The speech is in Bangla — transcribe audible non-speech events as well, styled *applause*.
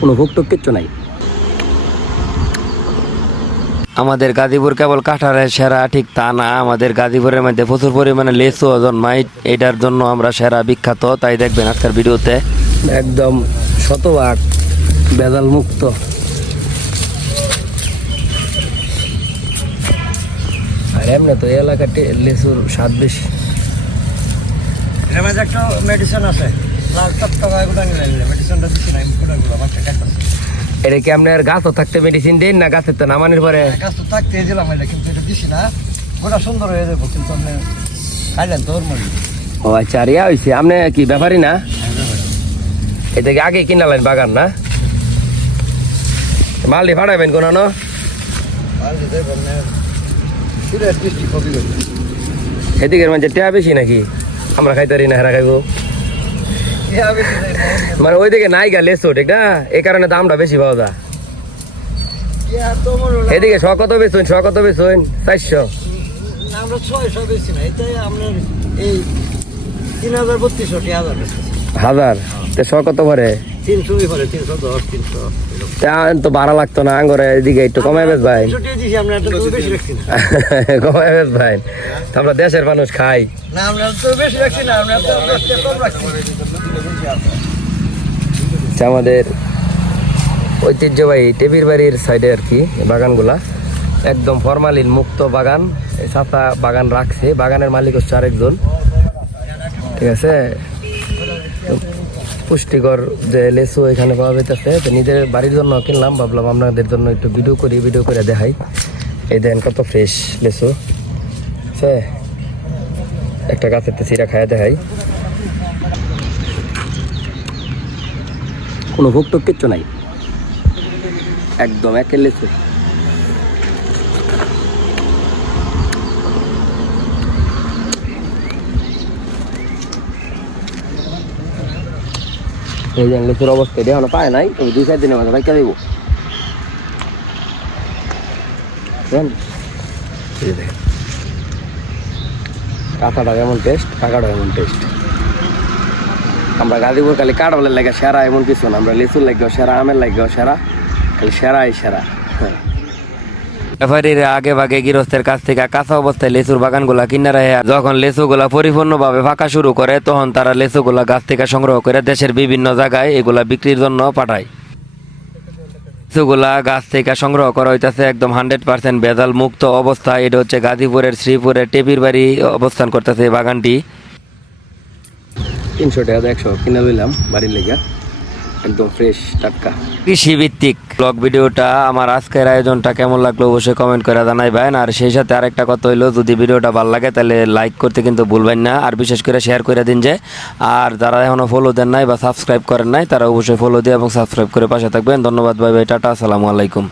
কোনো ভোগ টোক কিচ্ছু নাই। আমাদের গাজীপুর কেবল কাঁঠালের সেরা ঠিক তা না। আমাদের গাজীপুরের মধ্যে প্রচুর পরিমাণে লেচু জন্মায় এটার জন্য আমরা সেরা বিখ্যাত তাই দেখবেন আজকের ভিডিওতে। একদম শতভাগ বেজাল মুক্ত আর এমনি তো এই এলাকাতে লেচুর স্বাদ বেশি। একটা মেডিসিন আছে। এটা কি আপনার গাছও থাকতে মেডিসিন দেন না গাছের তো নামানোর পরে? গাছ তো থাকতে দিলাম এটা কিন্তু এটা দিছি না। গোটা সুন্দর হয়ে যাব কিন্তু আপনি খাইলেন তো ওর মনে ও আচ্ছা আর ইয়া হয়েছে আপনি কি ব্যাপারই না? এটা কি আগে কিনালেন বাগান না? মালদি ফাটাইবেন কোনো না? করবে এদিকের মানে টেয়া বেশি নাকি? আমরা খাইতে পারি না হেরা খাইবো। *laughs* মানে ওইদিকে নাই গা লেসো ঠিক না? এই কারণে দামটা বেশি পাওয়া যায়। এদিকে শ কত বেচুন শ কত বেচুন? চারশো। আমরা ছয়শো বেশি না এটাই আপনার এই তিন হাজার বত্রিশশো হাজার হাজার? তো শ কত ভরে? তো ভাড়া লাগতো না আঙ্গরে এদিকে একটু কমাই ভাই। তিনশো আমরা তো বেশি রাখছি না। *laughs* কমাই বেচ ভাই। আমরা দেশের মানুষ খাই। না আমরা তো বেশি রাখছি না আমরা তো কম রাখছি। আমাদের ঐতিহ্যবাহী টেবির বাড়ির সাইডে আর কি বাগানগুলা। একদম ফরমালিন মুক্ত বাগান এই চাচা বাগান রাখছে। বাগানের মালিক হচ্ছে আরেকজন। ঠিক আছে? পুষ্টিকর যে লেসু এখানে পাওয়া যেতেছে তো নিজের বাড়ির জন্য কিনলাম, ভাবলাম আপনাদের জন্য একটু ভিডিও করি ভিডিও করে দেখাই। এই দেন কত ফ্রেশ লেসু। আছে একটা গাছের তো চিরা খায়া দেখাই। কোনো ভোগ টোক কিচ্ছু নাই। একদম একের লেচু এই যে লেচুর অবস্থা এটা এখনও পায় নাই তবে দুই চার দিনের মাঝে বাইকা দেবো। দেখেন। কাঁচাটা এমন টেস্ট টাকাটা এমন টেস্ট আমরা গাজীপুর খালি কাঠলের লাগে সেরা এমন কিছু না আমরা লিচুর লাগেও সেরা আমের লাগেও সেরা খালি সেরাই সেরা। হ্যাঁ ব্যাপারীরা আগে ভাগে গৃহস্থের কাছ থেকে কাঁচা অবস্থায় লেচুর বাগানগুলা কিনে রাখে যখন লেচুগুলা পরিপূর্ণভাবে ফাঁকা শুরু করে, তখন তারা লেচুগুলা গাছ থেকে সংগ্রহ করে দেশের বিভিন্ন জায়গায় এগুলা বিক্রির জন্য পাঠায়। লিচুগুলা গাছ থেকে সংগ্রহ করা হইতাছে একদম হান্ড্রেড পার্সেন্ট বেজাল মুক্ত অবস্থা এটা হচ্ছে গাজীপুরের শ্রীপুরের টেপির বাড়ি অবস্থান করতেছে এই বাগানটি। তিনশো টাকা একশো কিনে লইলাম বাড়ির লেগে। একদম ফ্রেশ টাটকা। কৃষি ভিত্তিক ব্লগ ভিডিওটা, আমার আজকের আয়োজনটা কেমন লাগল অবশ্যই কমেন্ট করে জানাইবেন আর সেই সাথে আরেকটা কথা হইল, যদি ভিডিওটা ভালো লাগে, তাহলে লাইক করতে কিন্তু ভুলবেন না। আর বিশেষ করে শেয়ার করে দিন যে। আর যারা এখনও ফলো দেন নাই বা সাবস্ক্রাইব করেন নাই, তারা অবশ্যই ফলো দিয়ে এবং সাবস্ক্রাইব করে পাশে থাকবেন। ধন্যবাদ ভাই ভাই, টাটা, আসসালামু আলাইকুম।